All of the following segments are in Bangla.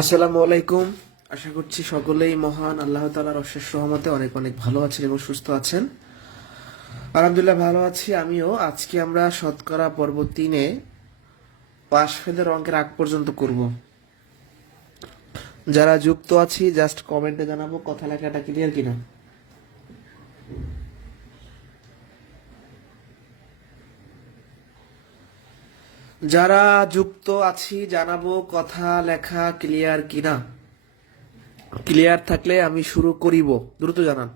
আসসালামু আলাইকুম। আশা করছি সকলেই মহান আল্লাহ তাআলার অশেষ রহমতে অনেক অনেক ভালো আছেন এবং সুস্থ আছেন। আলহামদুলিল্লাহ ভালো আছি আমিও। আজকে আমরা শতকরা পর্ব 3-এ পাশ ফেলের অঙ্কের আগ পর্যন্ত করব। যারা যুক্ত আছি জাস্ট কমেন্টে জানাবো কথা লেখাটা ক্লিয়ার কিনা। যারা যুক্ত আছি জানাবো কথা লেখা ক্লিয়ার কিনা। ক্লিয়ার থাকলে আমি শুরু করিব, দ্রুত জানান।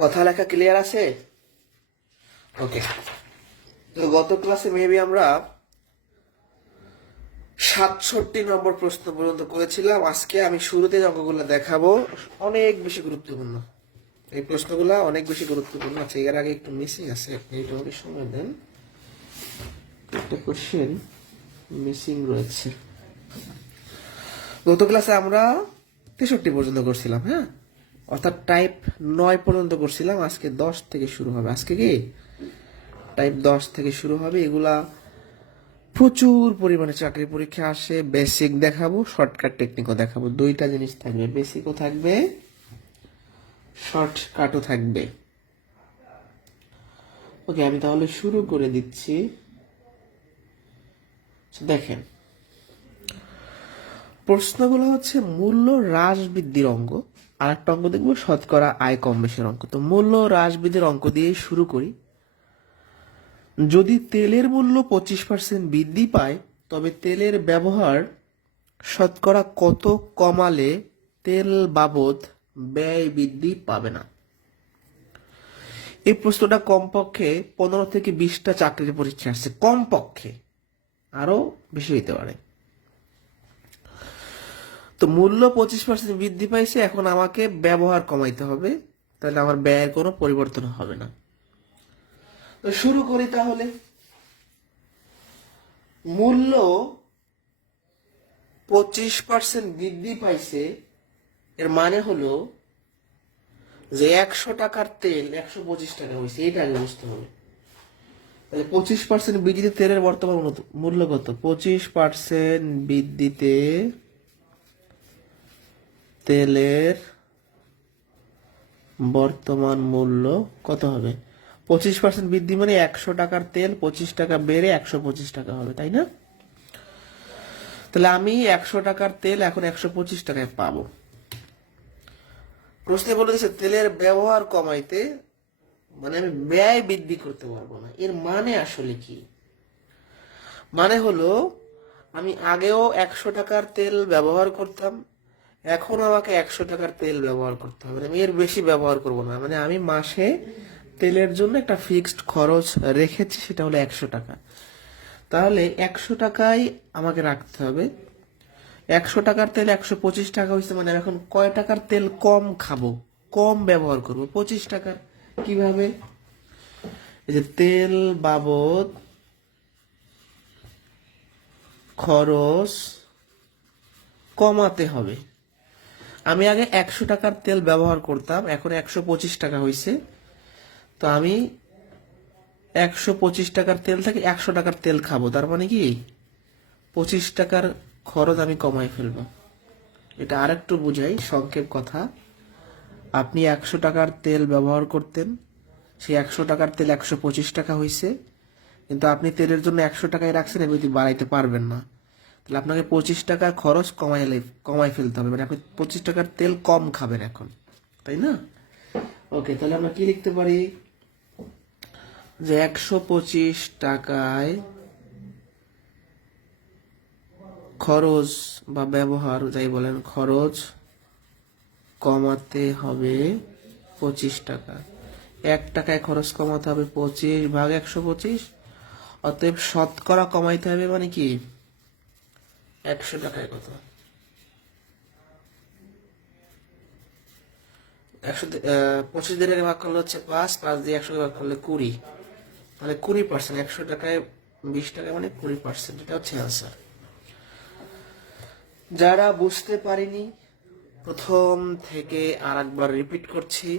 কথা লেখা ক্লিয়ার আছে? ওকে। তো গত ক্লাসে মেবি আমরা 67 নম্বর প্রশ্ন পর্যন্ত করেছিলাম। আজকে আমি শুরুতে যে অঙ্কগুলো দেখাবো অনেক বেশি গুরুত্বপূর্ণ। এই প্রশ্নগুলো অনেক বেশি গুরুত্বপূর্ণ। আচ্ছা, এর আগে একটু মিসিং আছে, আপনি একটু আমাকে সময় দেন। একটা কোশ্চেন মিসিং রয়েছে। গত ক্লাসে আমরা 63 পর্যন্ত করছিলাম, হ্যাঁ, অর্থাৎ টাইপ 9 পর্যন্ত করছিলাম। আজকে 10 থেকে শুরু হবে। আজকে কি টাইপ 10 থেকে শুরু হবে। এগুলা প্রচুর পরিমাণে চাকরি পরীক্ষা আসে। বেসিক দেখাবো, শর্টকাট টেকনিকও দেখাবো, দুইটা জিনিস থাকবে। বেসিকও থাকবে, শর্টকাটও থাকবে। ওকে, আমি তাহলে শুরু করে দিচ্ছি। দেখেন, প্রশ্নগুলো হচ্ছে মূল্য হ্রাস বৃদ্ধির অঙ্ক, আর একটা অঙ্ক দেখবো শতকরা আয় কম বেশির অঙ্ক। তো মূল্য হ্রাস বৃদ্ধির অঙ্ক দিয়ে শুরু করি। যদি তেলের মূল্য 25% বৃদ্ধি পায়, তবে তেলের ব্যবহার শতকরা কত কমালে তেল বাবদ ব্যয় বৃদ্ধি পাবে না? এই প্রশ্নটা কমপক্ষে 15 থেকে 20টা চাকরির পরীক্ষা আসছে, কমপক্ষে, আরো বেশি হইতে পারে। তো মূল্য 25% বৃদ্ধি পাইছে, এখন আমাকে ব্যবহার কমাইতে হবে, তাহলে আমার ব্যয়ের কোনো পরিবর্তন হবে না। তো শুরু করি তাহলে। মূল্য 25% বৃদ্ধি পাইছে, এর মানে হলো যে 100 টাকার তেল 125 টাকা হয়েছে, এটা আগে বুঝতে হবে। তাহলে 25% বৃদ্ধিতে তেলের বর্তমান মূল্য কত? 25% বৃদ্ধিতে তেলের বর্তমান মূল্য কত হবে? 25% বৃদ্ধি মানে 100 টাকার তেল 25 টাকা বেড়ে 125 টাকা হবে, তাই না? তাহলে আমি 100 টাকার তেল এখন 125 টাকায় পাবো। প্রশ্নে বলে দিচ্ছে তেলের ব্যবহার কমাইতে, মানে আমি ব্যয় বৃদ্ধি করতে পারবো না। এর মানে আসলে কি? মানে হলো আমি আগেও 100 টাকার তেল ব্যবহার করতাম, এখন আমাকে 100 টাকার তেল ব্যবহার করতে হবে। আমি এর বেশি ব্যবহার করব না। মানে আমি মাসে তেলের জন্য একটা ফিক্সড খরচ রেখেছি, সেটা হলো 100 টাকা। তাহলে 100 টাকাই আমাকে রাখতে হবে। 100 টাকার তেল 125 টাকা হয়েছে, মানে আমি এখন কয় টাকার তেল কম খাবো, কম ব্যবহার করব? 25 টাকার। কিভাবে? এই যে তেল বাবদ খরচ কমাতে হবে। আমি আগে 100 টাকার তেল ব্যবহার করতাম, এখন 125 টাকা হয়েছে। তো আমি 125 টাকার তেল থেকে 100 টাকার তেল খাবো, তার মানে কি 25 টাকার খরচ আমি কমাই ফেলবো। এটা আরেকটু বুঝাই, সংক্ষেপ কথা। আপনি 100 টাকার তেল ব্যবহার করতেন, সেই 100 টাকার তেল 125 টাকা হয়েছে, কিন্তু আপনি তেলের জন্য 100 টাকায় রাখছেন, এমনি বাড়াইতে পারবেন না। তাহলে আপনাকে 25 টাকার খরচ কমাই ফেলতে হবে। মানে আপনি 25 টাকার তেল কম খাবেন এখন, তাই না? ওকে, তাহলে আমরা কি লিখতে পারি? যে 125 টাকায় খরচ বা ব্যবহার, যাই বলেন, খরচ কমাতে হবে 25 টাকা। 1 টাকায় খরচ কমাতে হবে 25/125। অতএব শতকরা কমাইতে হবে মানে কি 100 টাকায় কত 25 দিয়ে ভাগ করলে হচ্ছে 5, 5 দিয়ে 100 ভাগ করলে 20, তাহলে 20%। 100 টাকায় 20 টাকা মানে 20%, এটা হচ্ছে আনসার। যারা বুঝতে পারিনি প্রথম থেকে আর একবার রিপিট করছি,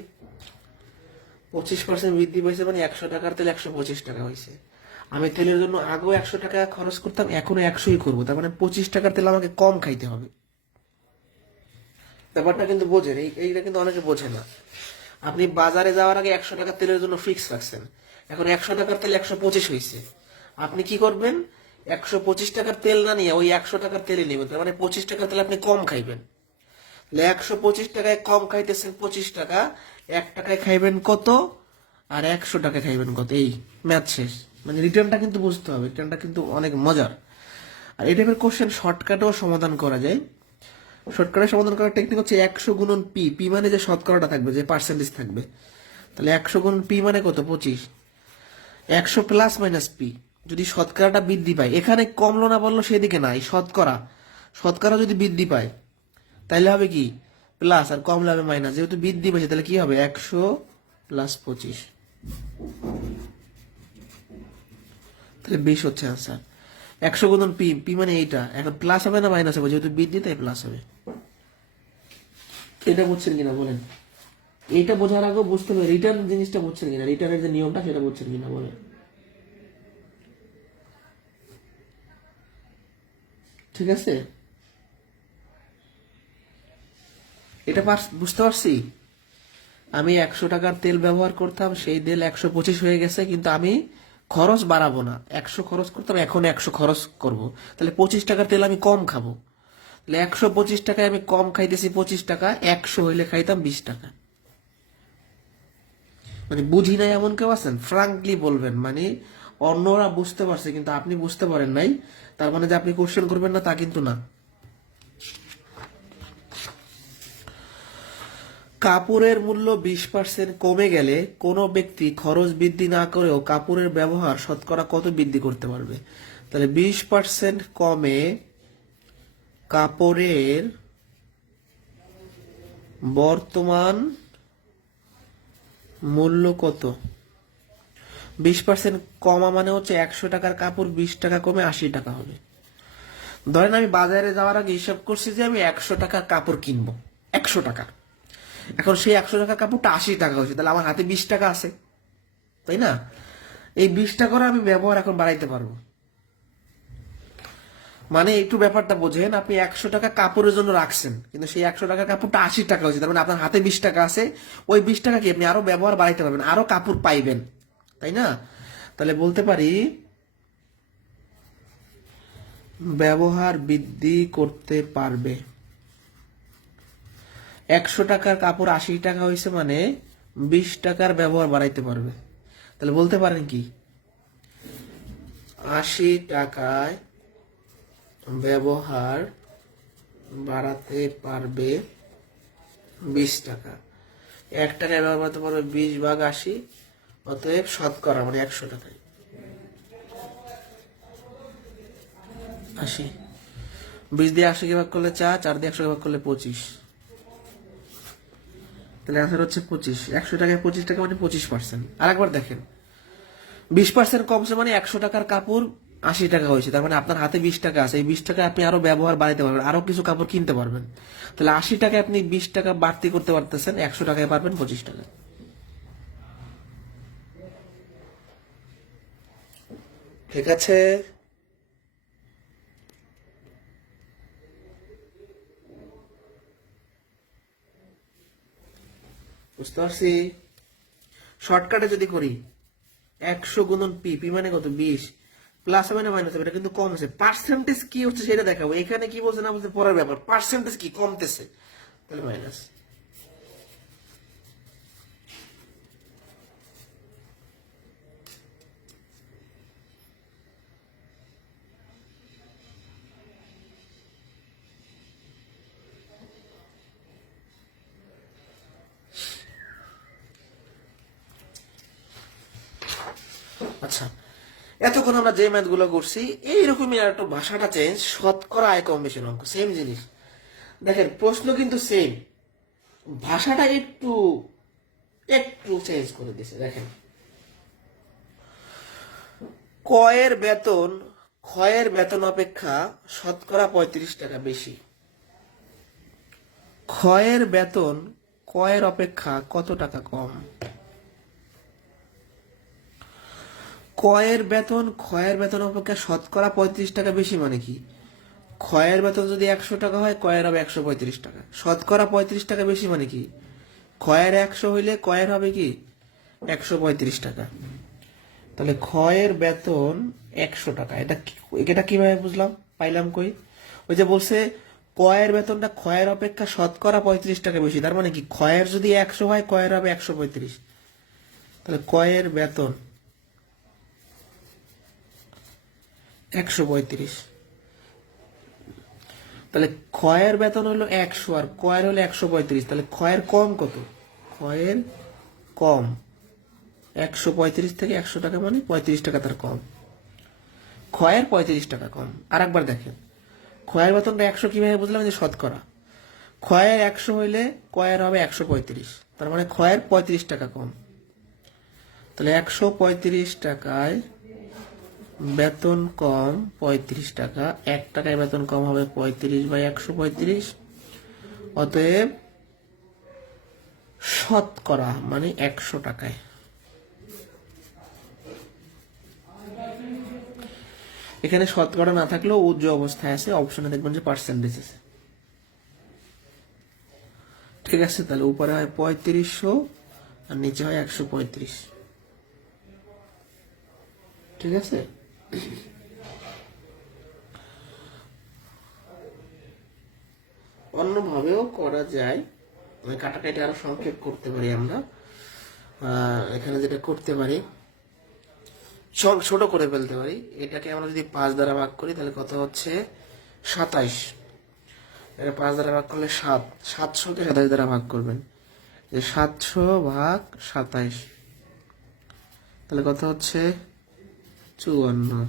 25% বৃদ্ধি পেয়েছে মানে 100 টাকার তেল 125 টাকা হয়েছে। আমি তেলের জন্য আগেও 100 টাকা খরচ করতাম, এখনো 100ই করবো, তার মানে 25 টাকার তেল আমাকে কম খাইতে হবে। ব্যাপারটা কিন্তু বোঝেন, এইটা কিন্তু অনেকে বোঝে না। আপনি বাজারে যাওয়ার আগে 100 টাকা তেলের জন্য ফিক্স রাখছেন, এখন 100 টাকার তেল 125 হয়েছে, আপনি কি করবেন? 125 টাকার তেল না নিয়ে ওই 100 টাকার তেলে নেবেন, তার মানে 25 টাকার তেল আপনি কম খাইবেন। 125 টাকায় কম খাইতেছেন 25 টাকা, 1 টাকায় খাইবেন কত আর 100 টাকায় খাইবেন কত, এই ম্যাথ শেষ। মানে রিটার্নটা কিন্তু বুঝতে হবে, রিটার্নটা কিন্তু অনেক মজার। আর এই টাইপের কোশ্চেন শর্টকাটেও সমাধান করা যায়। শর্টকাটে সমাধান করার টেকনিক হচ্ছে 100 গুণন পি, পি মানে যে শতকরাটা থাকবে, যে পার্সেন্টেজ থাকবে, তাহলে 100 গুণ পি মানে কত 25, 100 প্লাস মাইনাস পি। যদি শতকরাটা বৃদ্ধি পায়, এখানে কমলো না বললো সেদিকে না, এই শতকরা, শতকরা যদি বৃদ্ধি পায় তাহলে হবে কি প্লাস, আর কমলে হবে মাইনাস। যেহেতু বৃদ্ধি পেয়েছে তাহলে কি হবে 100 প্লাস 25, তাহলে 20 হচ্ছে আনসার। 100 গুণন পি, পি মানে এইটা, এখন প্লাস হবে না মাইনাস হবে, যেহেতু বৃদ্ধি তাই প্লাস হবে। এটা বুঝছেন কিনা বলেন? এইটা বোঝার আগেও বুঝতে হবে রিটার্ন জিনিসটা বুঝছেন কিনা, রিটার্নের যে নিয়মটা সেটা বুঝছেন কিনা বলেন? ঠিক আছে, এটা বুঝতে পারছি। আমি 100 টাকার তেল ব্যবহার করতাম, সেই তেল 125 হয়ে গেছে, কিন্তু আমি খরচ বাড়াবো না, 100 খরচ করতাম এখন 100 খরচ করব, তাহলে 25 টাকার তেল আমি কম খাবো। তাহলে 125 টাকায় আমি কম খাইতেছি 25 টাকা, 100 হইলে খাইতাম 20 টাকা। মানে বুঝি নাই এমন কেউ আছেন? ফ্রাঙ্কলি বলবেন, মানে অন্যরা বুঝতে পারছে কিন্তু আপনি বুঝতে পারেন নাই, তার মানে যে আপনি কোশ্চেন করবেন না তা কিন্তু না। কাপড়ের মূল্য 20% কমে গেলে কোনো ব্যক্তি খরচ বৃদ্ধি না করেও কাপড়ের ব্যবহার শতকরা কত বৃদ্ধি করতে পারবে? তাহলে 20% কমে কাপড়ের বর্তমান মূল্য কত? 20% কমা মানে হচ্ছে 100 টাকার কাপড় 20 টাকা কমে 80 টাকা হবে। ধরেন আমি বাজারে যাওয়ার আগে হিসাব করছি যে আমি 100 টাকার কাপড় কিনবো, 100 টাকা, এখন সেই 100 টাকার কাপড়টা 80 টাকা হয়েছে, তাহলে আমার হাতে 20 টাকা আছে, তাই না? এই 20 টাকার আমি ব্যবহার এখন বাড়াইতে পারবো। মানে একটু ব্যাপারটা বোঝেন, আপনি 100 টাকা কাপড়ের জন্য রাখছেন, কিন্তু সেই 100 টাকার কাপড়টা 80 টাকা হয়েছে, তার মানে আপনার হাতে 20 টাকা আছে, ওই 20 টাকা কি আপনি আরো ব্যবহার বাড়াইতে পারবেন, আরো কাপড় পাইবেন, তাই না? তাহলে বলতে পারি ব্যবহার বৃদ্ধি করতে পারবে। 100 টাকার কাপড় 80 টাকা হয়েছে মানে 20 টাকার ব্যবহার বাড়াইতে পারবে। তাহলে বলতে পারেন কি 80 টাকায় ব্যবহার বাড়াতে পারবে 20 টাকা। 1 টাকায় ব্যবহার বাড়াতে পারবে 20/80, অতএব শতকরা মানে 100 টাকায় 80, 20 দিয়ে 80কে ভাগ করলে 4, 4 দিয়ে 100কে ভাগ করলে 25, তাহলে অ্যান্সার হচ্ছে 25। 100 টাকায় 25 টাকা মানে 25%। আর একবার দেখেন, 20% কমছে মানে 100 টাকার কাপড় 80 টাকা হয়েছে, তার মানে আপনার হাতে 20 টাকা আছে, এই 20 টাকা আপনি আরো ব্যবহার বাড়াইতে পারবেন, আরো কিছু কাপড় কিনতে পারবেন। তাহলে 80 টাকায় আপনি 20 টাকা বাড়তি করতে পারতেছেন, 100 টাকায় পারবেন 25 টাকা। ঠিক আছে, বুঝতে পারছি। শর্টকাটে যদি করি 100 গুণন পি, পি মানে কত 20, প্লাস হবে না মাইনাস হবে, এটা কিন্তু কমছে। পার্সেন্টেজ কি হচ্ছে সেটা দেখাবো, এখানে কি বলছে না বলছে পরের ব্যাপার, পার্সেন্টেজ কি কমতেছে, তাহলে মাইনাস। আচ্ছা, এতক্ষণ আমরা যে ম্যাথ গুলো করছি এইরকমই আর একটু ভাষাটা চেঞ্জ, শতকরা আয় কম বেশি অঙ্ক সেম জিনিস। দেখেন প্রশ্ন কিন্তু সেম, ভাষাটা একটু একটু চেঞ্জ করে দিছে। দেখেন, কয়ের বেতন ক্ষয়ের বেতন অপেক্ষা শতকরা 35 টাকা বেশি। ক্ষয়ের বেতন কয়ের অপেক্ষা কত টাকা কম? কয়ের বেতন ক্ষয়ের বেতন অপেক্ষা শতকরা 35 টাকা বেশি মানে কি? ক্ষয়ের বেতন যদি 100 টাকা হয়, কয়ের হবে 135 টাকা। শতকরা 35 টাকা বেশি মানে কি? ক্ষয়ের 100 হইলে কয়ের হবে কি 135 টাকা। তাহলে ক্ষয়ের বেতন 100 টাকা, এটা কিভাবে বুঝলাম, পাইলাম কই? ওই যে বলছে কয়ের বেতনটা ক্ষয়ের অপেক্ষা শতকরা 35 টাকা বেশি, তার মানে কি ক্ষয়ের যদি 100 হয়, কয়ের হবে 135। তাহলে কয়ের বেতন 135, তাহলে ক্ষয়ের বেতন হলো 100 আর কয়ের হলো 135, তাহলে ক্ষয়ের কম কত? ক্ষয়ের কম 135 থেকে 100 টাকা মানে 35 টাকা তার কম। ক্ষয়ের 35 টাকা কম। আর একবার দেখেন, ক্ষয়ের বেতনটা 100 কিভাবে বুঝলাম, যে শতকরা। ক্ষয়ের 100 হইলে কয়ের হবে 135, তার মানে ক্ষয়ের 35 টাকা কম। তাহলে 135 টাকায় বেতন কম 35 টাকা, 1 টাকায় বেতন কম হবে 35/135। অতএব শতকরা মানে 100 টাকায়। এখানে শতকরা না থাকলেও উজ্জ্ব অবস্থায় আছে, অপশনে দেখবেন যে পার্সেন্টেজ আছে। ঠিক আছে, তাহলে উপরে হয় 3500 আর নিচে হয় 135। ঠিক আছে, অন্যভাবেও করা যায়, কাটাকাটি আরো সংক্ষেপ করতে পারি আমরা। এখানে যেটা করতে পারি, ছোট করে ফেলতে পারি। এটাকে আমরা যদি 5 দ্বারা ভাগ করি তাহলে কত হচ্ছে 27। এটা 5 দ্বারা ভাগ করলে 7, 700কে 27 দ্বারা ভাগ করবেন, যে 700 ভাগ 27, তাহলে কত হচ্ছে 54।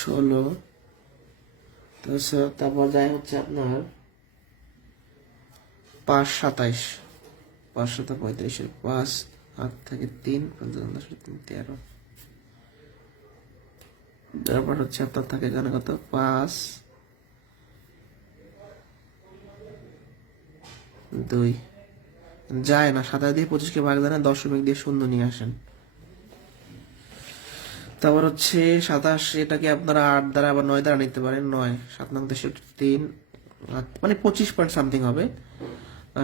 16, তারপর যায় হচ্ছে আপনার 5 27, 5 7 35, 5 8 থেকে 3 5 10 3 13, তারপর হচ্ছে আপনার থাকে এখানে কত 5 2 যায় না, 27 দিয়ে 25কে ভাগ দেন, দশমিক দিয়ে শূন্য নিয়ে আসেন। তারপর হচ্ছে 27, এটাকে আপনারা 8 দ্বারা আবার 9 দ্বারা নিতে পারেন। 9 7 নং 3 মানে 25 পয়েন্ট সামথিং হবে।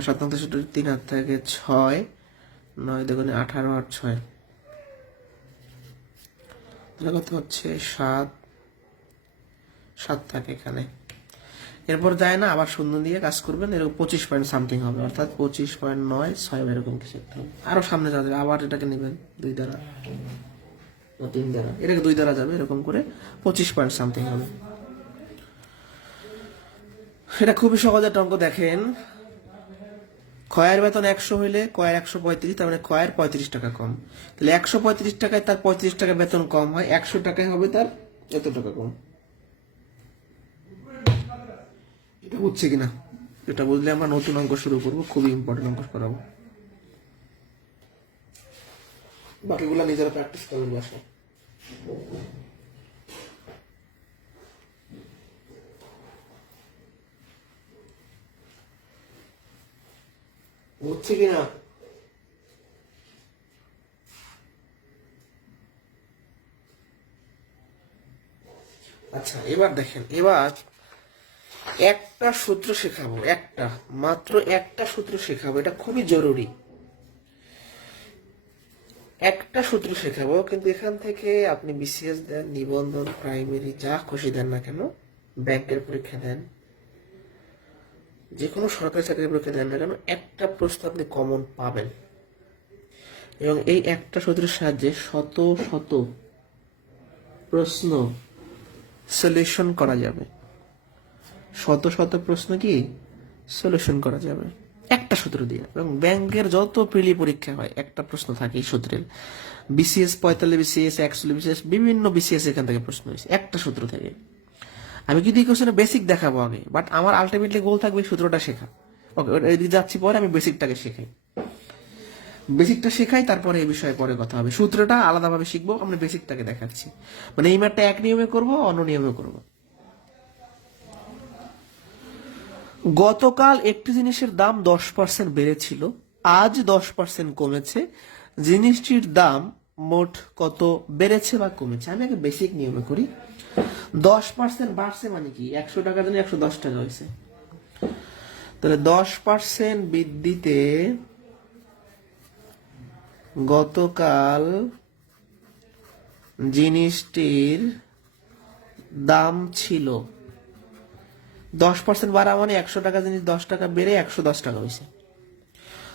7 নং 3 8 থেকে 6, 9 দেখুন 18 আর 6, তাহলে কত হচ্ছে 7 7 থাকে এখানে। এরপর যায় না, আবার শূন্য দিয়ে কাজ করবেন, এরকম 25 পয়েন্ট সামথিং হবে, অর্থাৎ 25.96 এরকম কিছু একটা হবে। আরো সামনে যাওয়া যাবে, আবার এটাকে নেবেন 2 দ্বারা 3 দ্বারা, এটাকে 2 দ্বারা যাবে, এরকম করে 25 পয়েন্ট সামথিং হবে। এটা খুবই সহজ একটা অঙ্ক। দেখেন, ক্ষয়ের বেতন 100 হইলে কয়ের 135, তার মানে ক্ষয়ের 35 টাকা কম। তাহলে 135 টাকায় তার 35 টাকা বেতন কম হয়, 100 টাকায় হবে তার এত টাকা কম। এটা বুঝছে কিনা? এটা বুঝলে আমরা নতুন অঙ্ক শুরু করবো, খুবই ইম্পর্টেন্ট অঙ্ক করাবো। বাকিগুলো নিজেরা প্র্যাকটিস করবেন বাসায়। বুঝছে কিনা? আচ্ছা, এবার দেখেন, এবার একটা সূত্র শেখাবো, মাত্র একটা সূত্র শেখাবো, এটা খুবই জরুরি। একটা সূত্র শেখাবো, কিন্তু এখান থেকে আপনি বিসিএস দেন, নিবন্ধন, প্রাইমারি, যা খুশি দেন না কেন, ব্যাংকের পরীক্ষা দেন, যে কোনো সরকারি চাকরির পরীক্ষা দেন না কেন, একটা প্রশ্ন আপনি কমন পাবেন। এবং এই একটা সূত্রের সাহায্যে শত শত প্রশ্ন সলিউশন করা যাবে। শত শত প্রশ্ন কি সলিউশন করা যাবে। একটা সূত্র দিয়ে। এবং ব্যাংকের যত প্রিলি পরীক্ষা হয় একটা প্রশ্ন থাকে এই সূত্রের। বিসিএস 45, বিসিএস 41, বিসিএস বিভিন্ন বিসিএস এখান থেকে প্রশ্ন হয়েছে একটা সূত্র থেকে। আমি কিন্তু এই কোশ্চেনে বেসিক দেখাবো আগে, বাট আমার আলটিমেটলি গোল থাকবে এই সূত্রটা শেখা। ওকে, এদিকে যাচ্ছি পরে, আমি বেসিকটাকে শেখাই। বেসিকটা শেখাই, তারপরে এই বিষয়ে পরে কথা হবে। সূত্রটা আলাদাভাবে শিখবো, আমরা বেসিকটাকে দেখাচ্ছি। মানে এই ম্যাথটা এক নিয়মে করব, অন্য নিয়মে করব। গতকাল একটি জিনিসের দাম 10% বেড়েছিল, আজ 10% কমেছে। জিনিসটির দাম মোট কত বেড়েছে বা কমেছে? আমি আগে বেসিক নিয়মে করি। 10% বাড়ছে মানে কি? 100 টাকার জন্য 110 টাকা হয়েছে। তাহলে 10% বৃদ্ধিতে গতকাল জিনিসটির দাম ছিল 10% বাড়া মানে 100 টাকা জিনিস 10 টাকা বেড়ে 110 টাকা হয়েছে।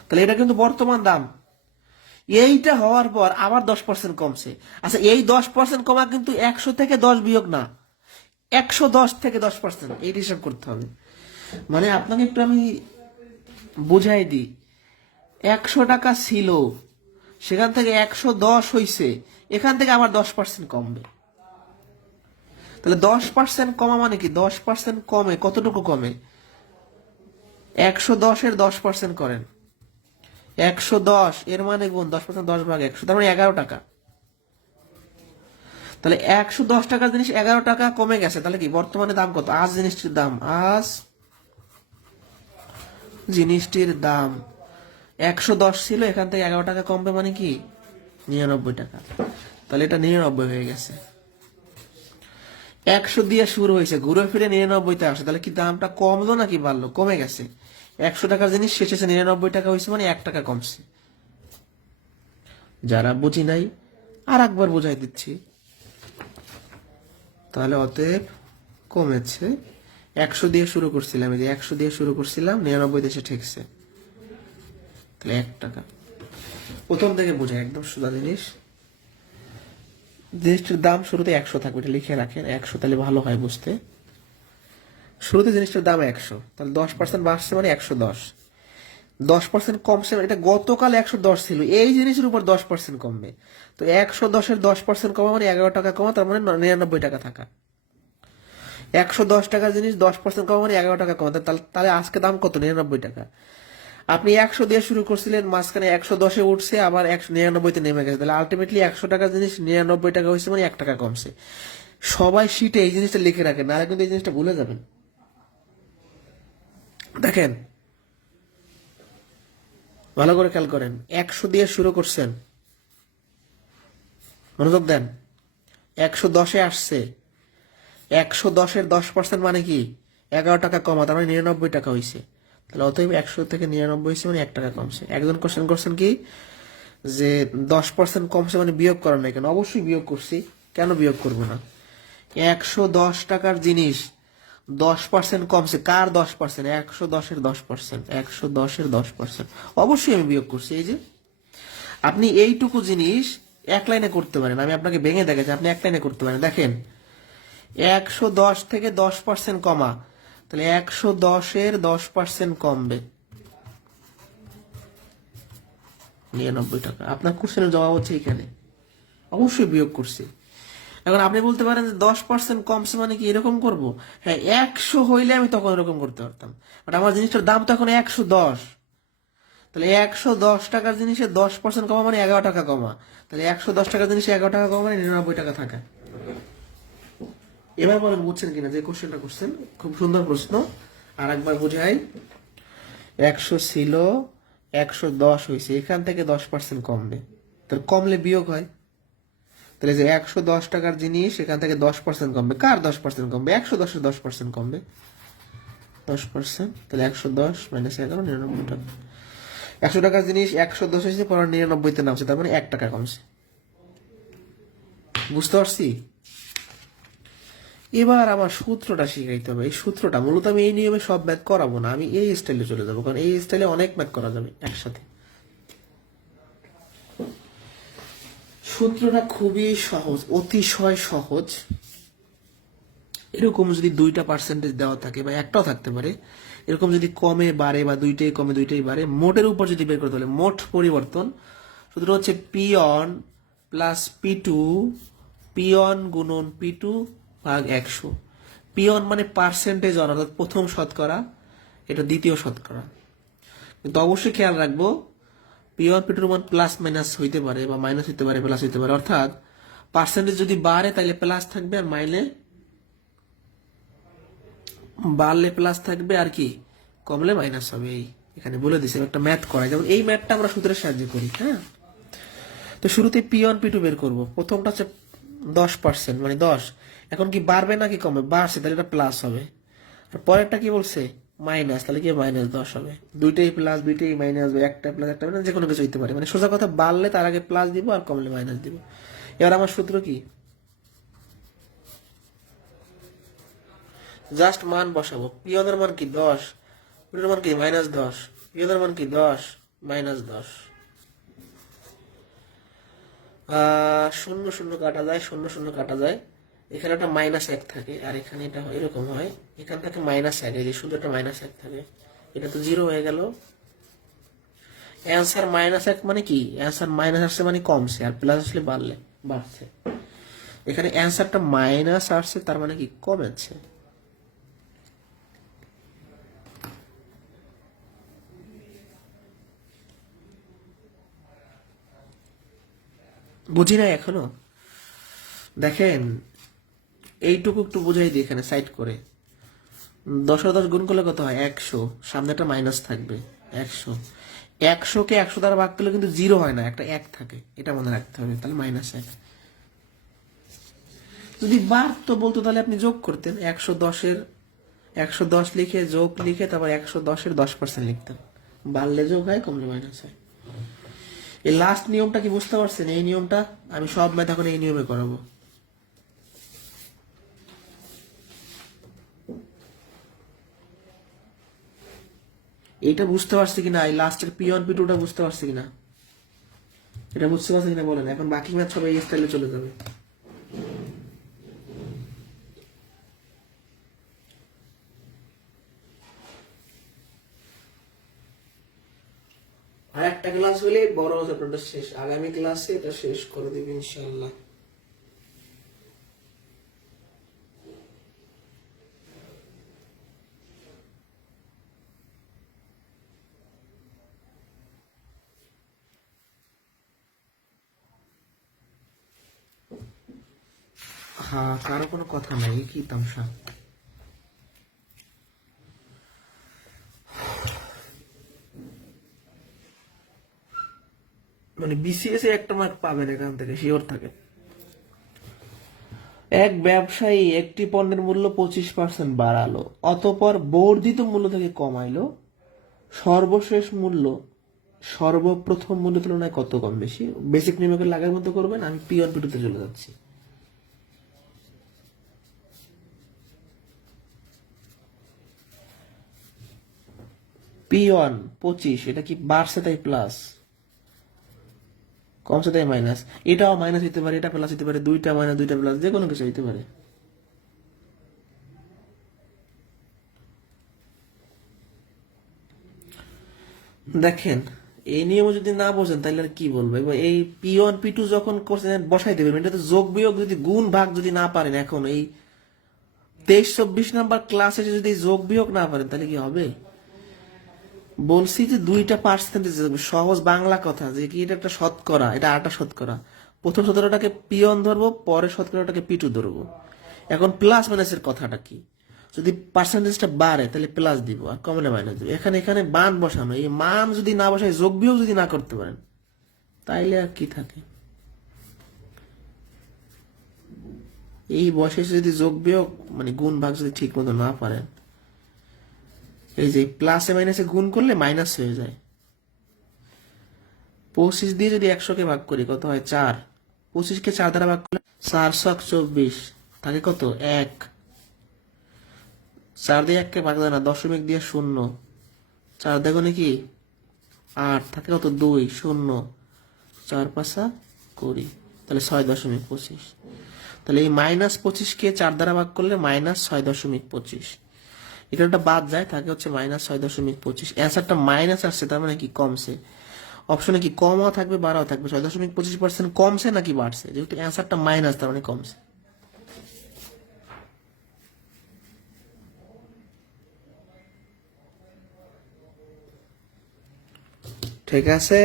তাহলে এটা কিন্তু বর্তমান দাম। এইটা হওয়ার পর আবার 10% কমছে। আচ্ছা, এই 10% কমা কিন্তু 100 থেকে 10 বিয়োগ না, 110 থেকে 10%, এই হিসাব করতে হবে। মানে আপনাকে একটু আমি বুঝাই দিই। 100 টাকা ছিল, সেখান থেকে 110 হয়েছে, এখান থেকে আবার 10% কমবে। তাহলে 10% কমা মানে কি? 10% কমে কতটুকু কমে? 110-এর 10% করেন, 110 এর মানে গুণ 10%, 10 ভাগ 100, তার মানে 11 টাকা। তাহলে 110 টাকার জিনিস 11 টাকা কমে গেছে। তাহলে কি বর্তমানে দাম কত? আজ জিনিসটির দাম, আজ জিনিসটির দাম 110 ছিল, এখান থেকে 11 টাকা কমবে মানে কি? 99 টাকা। তাহলে এটা 99 হয়ে গেছে। 100 দিয়ে শুরু হয়েছে, ঘুরে ফিরে 99-তে আসে। তাহলে কি দামটা কমলো নাকি বাড়লো? কমে গেছে। 100 টাকার জিনিস শেষে 99 টাকা হয়েছে, মানে 1 টাকা কমছে। যারা বুঝি নাই আর একবার বুঝাই দিচ্ছি। তাহলে অতএব কমেছে। 100 দিয়ে শুরু করছিলাম, এই যে 100 দিয়ে শুরু করছিলাম, 99 দেশে ঠেকছে। তাহলে 1 টাকা। প্রথম থেকে বোঝায়, একদম সোজা জিনিস। জিনিসটির দাম শুরুতে 100 থাকবে, এটা লিখে রাখেন 100, তাহলে ভালো হয় বুঝতে। শুরুতে জিনিসটার দাম 100, তাহলে 10% বাড়ছে মানে 110। 10% কমছে, এটা গতকাল 110 ছিল, এই জিনিসের উপর 10% কমবে। তো 110-এর 10% কমা মানে 11 টাকা কমা, তার মানে 99 টাকা থাকা। 110 টাকার জিনিস 10% কমা মানে 11 টাকা কমা। তাহলে আজকে দাম কত? 99 টাকা। আপনি 100 দিয়ে শুরু করছিলেন, মাঝখানে 110-এ উঠছে, আবার 199-তে নেমে গেছে। তাহলে আলটিমেটলি 100 টাকার জিনিস 99 টাকা হয়েছে, মানে 1 টাকা কমছে। সবাই শিটে এই জিনিসটা লিখে রাখেন, নাহলে কিন্তু এই জিনিসটা ভুলে যাবেন। দেখেন, ভালো করে খেয়াল করেন। 100 দিয়ে শুরু করছেন, মনোযোগ দেন। 110-এ আসছে, 110-এর 10% মানে কি? 11 টাকা কমা, তার মানে 99 টাকা হয়েছে। তাহলে অতএব 100 থেকে 99 হয়েছে, মানে 1 টাকা কমছে। একজন কোশ্চেন করছেন কি যে 10% কমছে মানে বিয়োগ করেন না কেন? অবশ্যই বিয়োগ করছি, কেন বিয়োগ করবো না? 110 টাকার জিনিস 10% কমছে, কার 10%? 110-এর 10%, 110-এর 10%, অবশ্যই আমি বিয়োগ করছি। এই যে আপনি এইটুকু জিনিস এক লাইনে করতে পারেন, আমি আপনাকে ভেঙে দেখাচ্ছি, আপনি এক লাইনে করতে পারেন। দেখেন, 110 থেকে 10% কমা, তাহলে 110-এর 10% কমবে 99 টাকা। আপনার কোশ্চেনের জবাব হচ্ছে এখানে, অবশ্যই বিয়োগ করছি। এখন আপনি বলতে পারেন যে 10% কমছে মানে কি এরকম করব? হ্যাঁ, 100 হইলে আমি তখন এরকম করতে পারতাম, বাট আমার জিনিসটার দাম তো এখন 110। তাহলে 110 টাকার জিনিসের 10% কমা মানে 11 টাকা কমা। তাহলে 110 টাকার জিনিসে 11 টাকা কমা মানে 99 টাকা থাকা। এবার বলেন বুঝছেন কিনা যে কোশ্চেনটা করছেন? খুব সুন্দর প্রশ্ন, আর একবার বুঝাই। 100 ছিল, 110 হয়েছে, এখান থেকে 10% কমবে। তাহলে কমলে বিয়োগ হয়। তাহলে যে 110 টাকার জিনিস, এখান থেকে 10% কমবে, কার 10% কমবে? 110-এর 10% কমবে 10%। তাহলে 110 মাইনাস 11, 99 টাকা। 100 টাকার জিনিস 110 হয়েছে, পরে 99-তে নামছে, তার মানে 1 টাকা কমছে। বুঝতে পারছি? এবার আমার সূত্রটা শিখাইতে হবে। এই সূত্রটা মূলত আমি এই নিয়মে সব ম্যাথ করাবো না, আমি এই স্টাইলে চলে যাবো, কারণ এই স্টাইলে অনেক ম্যাথ করা যাবে একসাথে। সূত্রটা খুবই সহজ, অতিশয় সহজ। এরকম যদি 2টা পার্সেন্টেজ দেওয়া থাকে বা একটাও থাকতে পারে, এরকম যদি কমে বাড়ে বা দুইটাই কমে দুইটাই বাড়ে, মোটের উপর যদি বের করতে হলে মোট পরিবর্তন সূত্র হচ্ছে P one plus P two, P one গুণন পি টু ভাগ 100। পি অন মানে পার্সেন্টেজ অন, অর্থাৎ প্রথম শতকরা, এটা দ্বিতীয় শতকরা। কিন্তু অবশ্যই খেয়াল রাখবো পি ওয়ান পি টুর মান প্লাস মাইনাস হইতে পারে বা মাইনাস হইতে পারে প্লাস হইতে পারে, অর্থাৎ পার্সেন্টেজ যদি বাড়ে তাহলে প্লাস থাকবে, আর বাড়লে প্লাস থাকবে, আর কি কমলে মাইনাস হবে। এই এখানে বলে দিছে একটা ম্যাথ করা, যেমন এই ম্যাথটা আমরা সূত্রের সাহায্যে করি। হ্যাঁ, তো শুরুতে পি ওয়ান পি টু বের করবো। প্রথমটা হচ্ছে 10%, মানে 10। এখন কি বাড়বে নাকি কমবে? বাড়ছে, তাহলে এটা প্লাস হবে। আর পরেরটা কি বলছে? মাইনাস, তাহলে কি -10 হবে। দুইটাই প্লাস দুইটাই মাইনাস, একটা প্লাস একটা মাইনাস, যে কোনো কিছু হইতে পারে। মানে সোজা কথা, বাড়লে তার আগে প্লাস দিব আর কমলে মাইনাস দিব। এবার আমার সূত্র কি? জাস্ট মান বসাবো। পি ওয়ানের মান কি 10, পি টুর মান কি -10, পি ওয়ানের মান কি 10 -10। শূন্য শূন্য কাটা যায়, শূন্য শূন্য কাটা যায়। এখানে একটা -1 থাকে, আর এখানে এটা এরকম হয়, এখান থেকে -1, এই যে শুধু একটা -1 থাকে, এটা তো 0 হয়ে গেল। অ্যান্সার -1 মানে কি? অ্যান্সার মাইনাস আসছে মানে কমছে, আর প্লাস আসলে বাড়ছে। এখানে অ্যান্সারটা মাইনাস আসছে, তার মানে কি কমেছে। বুঝি না এখনো? দেখেন, এইটুকু একটু বুঝাই দিই এখানে সাইড করে। 10 আর 10 গুণ করলে কত হয়? 100। সামনে একটা মাইনাস থাকবে, 100। 100কে 100 দ্বারা ভাগ করলে কিন্তু 0 হয় না, একটা 1 থাকে, এটা মনে রাখতে হবে। তাহলে -1। যদি বাড়তো বলতো তাহলে আপনি যোগ করতেন, 110 লিখে যোগ লিখে তারপর 110-এর 10% লিখতেন। বাড়লে যোগ হয়, কমলে মাইনাস হয়। এই লাস্ট নিয়মটা কি বুঝতে পারছেন? এই নিয়মটা আমি সব ম্যাথ এখন এই নিয়মে করাবো। এইটা বুঝতে পারছি কিনা? এই লাস্টের পি ওয়ান পি টুটা বুঝতে পারছি কিনা? এটা বুঝতে পারছি কিনা বলেন। এখন বাকি ম্যাথ সব এই স্টাইলে চলে যাবে। আর একটা ক্লাস হলে বড় চ্যাপ্টারটা শেষ। আগামী ক্লাসে এটা শেষ করে দেব ইনশাআল্লাহ। হ্যাঁ, কারো কোনো কথা নাই, কি তামসা? মানে বিসিএস এ একটা মার্ক পাবেন এখান থেকে, শিওর থাকে। এক ব্যবসায়ী একটি পণ্যের মূল্য 25% বাড়ালো, অতঃপর বর্ধিত মূল্য থেকে কমাইলো। সর্বশেষ মূল্য সর্বপ্রথম মূল্যের তুলনায় কত কম বেশি? বেসিক নিয়মকে লাগার মতো করবেন। আমি পি ওয়ান পি টু তে চলে যাচ্ছি। পি ওয়ান 25, এটা কি বাড়ছে তাই প্লাস, কমছে তাই মাইনাস। এটাও মাইনাস হইতে পারে, এটা প্লাস হইতে পারে, দুইটা মাইনাস দুইটা প্লাস, যে কোনো কিছু হইতে পারে। দেখেন, এই নিয়ম যদি না বোঝেন তাহলে আর কি বলবো। এবার এই পি ওয়ান পি টু যখন করছেন বসাই দেবেন। এটা তো যোগ বিয়োগ, যদি গুণ ভাগ যদি না পারেন, এখন এই 23-24 নাম্বার ক্লাসে যদি যোগ বিয়োগ না পারেন তাহলে কি হবে? বলছি যে 2টা পার্সেন্টেজ, সহজ বাংলা কথা, যে কি এটা একটা শতকরা, এটা 8টা শতকরা। প্রথম শতকরাটাকে পি ওয়ান ধরবো, পরের শতকরাটাকে পি টু ধরবো। এখন প্লাস মাইনাসের কথাটা কি? যদি পার্সেন্টেজটা বাড়ে তাহলে প্লাস দিব, আর কমলে মাইনাস দিব। এখানে এখানে মান বসানো, এই মান যদি না বসায়, যোগ বিয়োগ যদি না করতে পারেন, তাইলে আর কি থাকে? এই বয়সে যদি যোগ বিয়োগ মানে গুণ ভাগ যদি ঠিক মতো না পারেন, এই যে প্লাসে মাইনাসে গুণ করলে মাইনাস হয়ে যায়। 25 দিয়ে যদি 100-কে ভাগ করি কত হয়? 4। 25-কে 4 দ্বারা ভাগ করলে 424 থাকে কত? 1। 4 দিয়ে 1-কে ভাগ দেয় না, দশমিক দিয়ে 0। 4 দেখুন কি 8 থাকে কত? 2 0। 4 5 20, তাহলে 6.25। তাহলে এই -25 কে 4 দ্বারা ভাগ করলে -6.25, এটা বাদ যায়, থাকে হচ্ছে -6.25। অ্যান্সারটা মাইনাস আসছে, তার মানে কি কমছে। অপশনে কি কমও থাকবে বাড়াও থাকবে, 6.25% কমছে নাকি বাড়ছে, যেহেতু অ্যান্সারটা মাইনাস তার মানে কমছে। ঠিক আছে,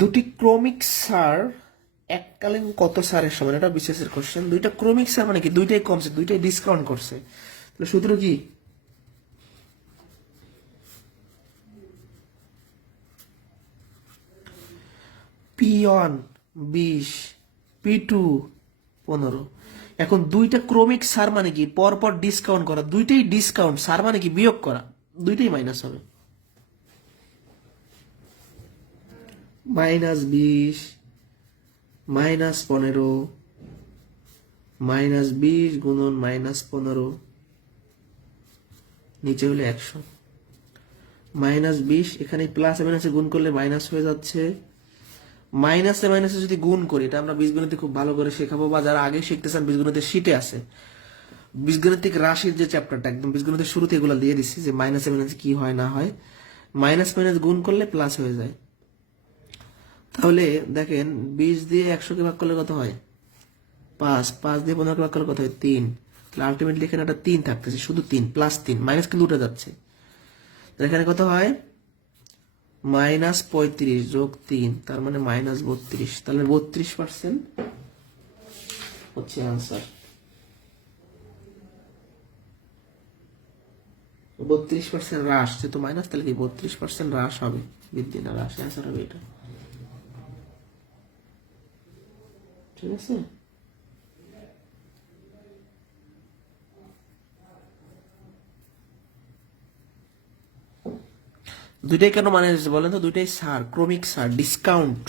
দুটি ক্রমিক সার এককালীন কত সারের সমান, এটা বিশেষের কোশ্চেন। দুইটা ক্রমিক সার মানে কি দুইটাই কমছে, দুইটাই ডিসকাউন্ট করছে, তাহলে সূত্র কি? P1 20, P2 15। এখন দুইটা ক্রমিক সার মানে কি পরপর ডিসকাউন্ট করা, দুইটাই ডিসকাউন্ট, সার মানে কি বিয়োগ করা, দুইটাই মাইনাস হবে। -20 -15 -20 গুণন -15, নিচে হলে 100। -20 এখানে প্লাস মাইনাসে গুণ করলে মাইনাস হয়ে যাচ্ছে, মাইনাসে মাইনাসে যদি গুণ করি, এটা আমরা বীজগণিতে খুব ভালো করে শেখাবো, বা যারা আগে শিখতেছেন বীজগণিতের শীটে আছে, বীজগণিতিক রাশির যে চ্যাপ্টারটা একদম বীজগণিতের শুরুতে এগুলো দিয়ে দিচ্ছি যে মাইনাসে মাইনাসে কি হয় না হয়, মাইনাস মাইনাস গুণ করলে প্লাস হয়ে যায়। তাহলে দেখেন 20 দিয়ে 100 কে ভাগ করলে কত হয় 5, 5 দিয়ে 15 কে ভাগ করলে কত হয় 3, তাহলে আলটিমেটলি এখানে একটা 3 থাকতেছে, শুধু 3 প্লাস 3, মাইনাস কিন্তু উঠে যাচ্ছে, এখানে কত হয় -35 যোগ 3, তার মানে -32, তাহলে 32% হচ্ছে আনসার। 32% হ্রাস, যেহেতু মাইনাস তাহলে কি 32% হ্রাস হবে, বৃদ্ধি না হ্রাস, আনসার হবে এটা। ঠিক আছে, দুইটাই কেন মানে বলেন তো, দুইটাই সার, ক্রমিক সার, ডিসকাউন্ট।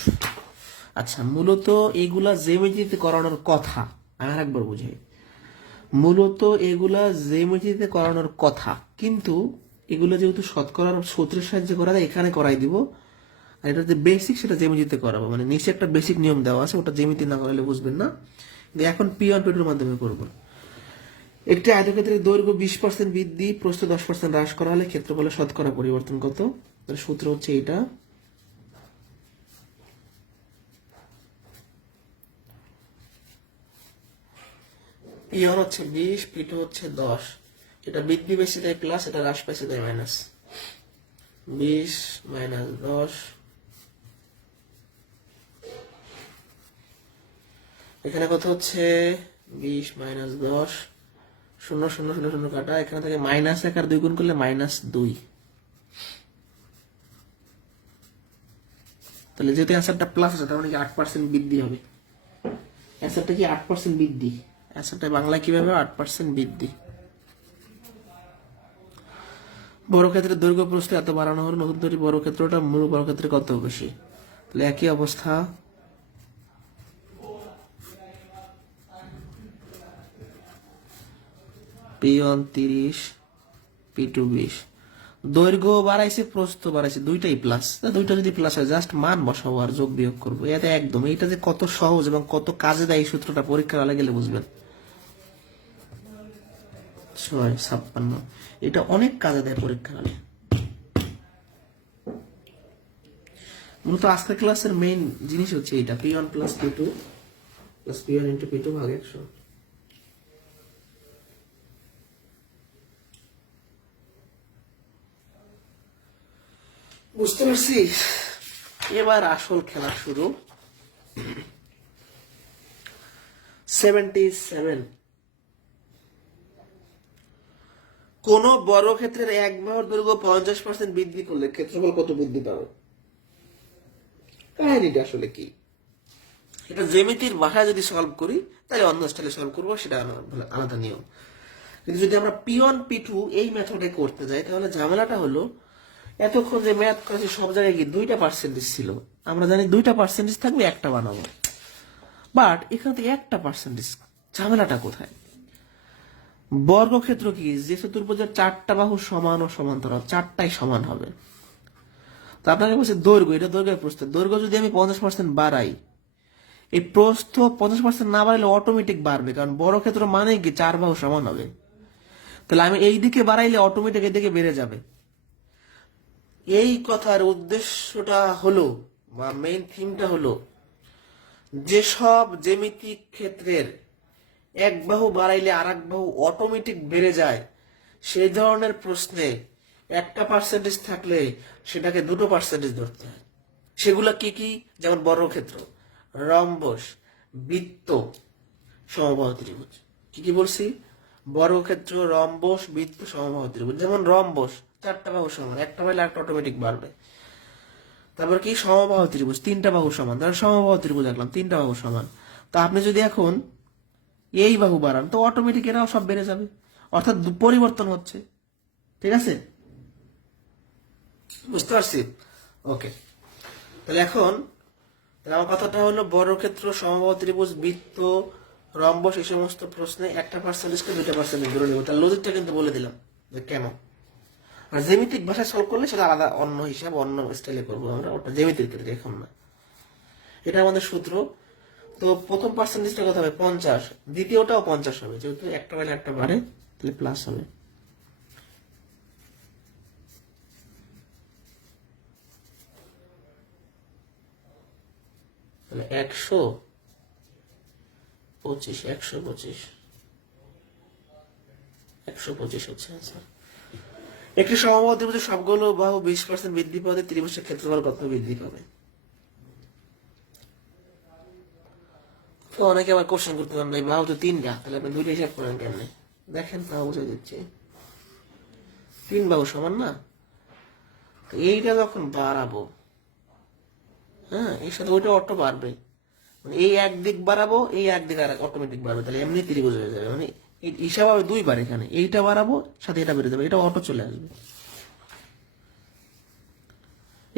আচ্ছা, মূলত এগুলা জ্যামিতিতে করানোর কথা, আমি আরেকবার বুঝাই, মূলত এগুলা জ্যামিতিতে করানোর কথা, কিন্তু এগুলো যেহেতু শতকরার সূত্রের সাহায্যে করা যায়, এখানে করাই দিব। আর এটা যে বেসিক সেটা জ্যামিতিতে করাবো, মানে নিচে একটা বেসিক নিয়ম দেওয়া আছে, ওটা জ্যামিতি না করালে বুঝবেন না। এখন P1 P2 এর মাধ্যমে করবো। একটি আয়তক্ষেত্রের দৈর্ঘ্য 20% বৃদ্ধি, প্রস্থ 10% হ্রাস করা হলে ক্ষেত্রফলের শতকরা পরিবর্তন কত? সূত্র হচ্ছে এটা, P1 হচ্ছে 20, P2 হচ্ছে 10, এটা বৃদ্ধি বেশি তাই প্লাস, এটা হ্রাস পাইছে তাই মাইনাস। 20 - 10, এখানে কত হচ্ছে 20 - 10, 0 0 0 0 কাটা, এখানে থেকে -1 আর 2 গুণ করলে -2, তাহলে যেহেতু অ্যান্সারটা প্লাস আছে, তার মানে কি 8% বৃদ্ধি হবে। অ্যান্সারটা কি 8% বৃদ্ধি, অ্যান্সারটা বাংলায় কিভাবে 8% বৃদ্ধি। বর্গক্ষেত্রের দৈর্ঘ্য প্রস্থ এত বাড়ানো হলো, নতুন তৈরি বর্গক্ষেত্রটা মূল বর্গক্ষেত্রের কত বেশি, তাহলে একই অবস্থা। P1 30, P2 20, দৈর্ঘ্য বাড়াইছে প্রস্থ বাড়াইছে, দুইটাই প্লাস, দুইটা যদি প্লাস হয় জাস্ট মান বসাবো আর যোগ বিয়োগ করবো, এতে একদম, এটা যে কত সহজ এবং কত কাজে দেয় এই সূত্রটা পরীক্ষার হলে গেলে বুঝবেন। 6 56, এটা অনেক কাজে দেয় পরীক্ষার হলে। মূলত আজকের ক্লাসের মেইন জিনিস হচ্ছে এটা, P1 + P2 + P1 × P2 ভাগ 100। বুঝতে পারছি, এবার আসল খেলা শুরু। 77, কোন বর্গক্ষেত্রের এক বাহুর দৈর্ঘ্য 50% বৃদ্ধি করলে ক্ষেত্রফল কত বৃদ্ধি পাবে? কাহিনীটা আসলে কি? এটা জ্যামিতির ভাষায় যদি সলভ করি তাহলে অন্য স্টাইলে সলভ করবো, সেটা আলাদা নিয়ম। কিন্তু যদি আমরা P1 P2 এই মেথডে করতে যাই, তাহলে ঝামেলাটা হলো এতক্ষণ যে ম্যাথ করেছি সব জায়গায় কি 2টা পার্সেন্টেজ ছিল, আমরা জানি 2টা পার্সেন্টেজ থাকবে, একটা বানাবো, বাট এখান থেকে 1টা পার্সেন্টেজ, ঝামেলাটা কোথায়? বর্গক্ষেত্র কি, যে চতুর্ভুজের চারটা বাহু সমান ও সমান্তরাল, চারটাই সমান হবে। তো আপনাকে বলছে দৈর্ঘ্য, এটা দৈর্ঘ্যের প্রস্থ, দৈর্ঘ্য যদি আমি 50% বাড়াই, এই প্রস্থ 50% না বাড়াইলে অটোমেটিক বাড়বে, কারণ বর্গক্ষেত্র মানে কি চার বাহু সমান হবে। তাহলে আমি এই দিকে বাড়াইলে অটোমেটিক এই দিকে বেড়ে যাবে। এই কথার উদ্দেশ্যটা হলো, বা মেইন থিমটা হলো, যেসব জ্যামিতিক ক্ষেত্রের এক বাহু বাড়াইলে আর এক বাহু অটোমেটিক বেড়ে যায়, সেই ধরনের প্রশ্নে একটা পার্সেন্টেজ থাকলে সেটাকে 2% ধরতে হয়। সেগুলা কি কি? যেমন বর্গক্ষেত্র, রম্বস, বৃত্ত, সমবাহু ত্রিভুজ। কি কি বলছি? বর্গক্ষেত্র, রম্বস, বৃত্ত, সমবাহু ত্রিভুজ। যেমন রম্বস, চারটা বাহু সমান, একটা বাড়লে একটা অটোমেটিক বাড়বে। তারপর কি? সমবাহু ত্রিভুজ, তিনটা বাহু সমান, ধরেন সমবাহু ত্রিভুজ আঁকলাম, তিনটা বাহু সমান। তো আপনি যদি এখন এই বাহু বাড়ান তো অটোমেটিক এরাও সব বেড়ে যাবে, অর্থাৎ পরিবর্তন হচ্ছে। ঠিক আছে, বুঝতে পারছি? ওকে, তাহলে এখন আমার কথাটা হলো, বর্গক্ষেত্র, সমবাহু ত্রিভুজ, বৃত্ত, রম্বস, এই সমস্ত প্রশ্নে একটা পার্সেন্টেজকে 2% ধরে নেব। তার লজিকটা কিন্তু বলে দিলাম যে কেন। আর জ্যামিতিক ভাষায় সলভ করলে সেটা আলাদা, অন্য হিসাব, অন্য স্টাইলে করবো আমরা, ওটা জ্যামিতির ক্ষেত্রে, এখন না। এটা আমাদের সূত্র। তো প্রথম পার্সেন্টেজটা কত হবে? 50। দ্বিতীয়টাও 50 হবে, যেহেতু একটা বেলা একটা বাড়ে, তাহলে প্লাস হবে। তাহলে 125, 125 হচ্ছে আনসার। একটি সমবাহু ত্রিভুজের সবগুলো বাহু 20% বৃদ্ধি পাবে, ত্রিভুজের ক্ষেত্রফল কত বৃদ্ধি পাবে? তো অনেকে আবার কোশ্চেন করতে পারেন, ভাই বাহু তো 3টা, তাহলে আপনি 2টা হিসাব করেন কেমনে? দেখেন, তাও বুঝে দিচ্ছি। 3 বাহু সমান না, তো এইটা যখন বাড়াবো, হ্যাঁ, এর সাথে ওইটা অটো বাড়বে, মানে এই একদিক বাড়াবো, এই একদিক আর অটোমেটিক বাড়বে, তাহলে এমনি ত্রিভুজ হয়ে যাবে। মানে হিসাব হবে 2বার, এখানে এইটা বাড়াবো, সাথে এটা বেড়ে যাবে, এটা অটো চলে আসবে।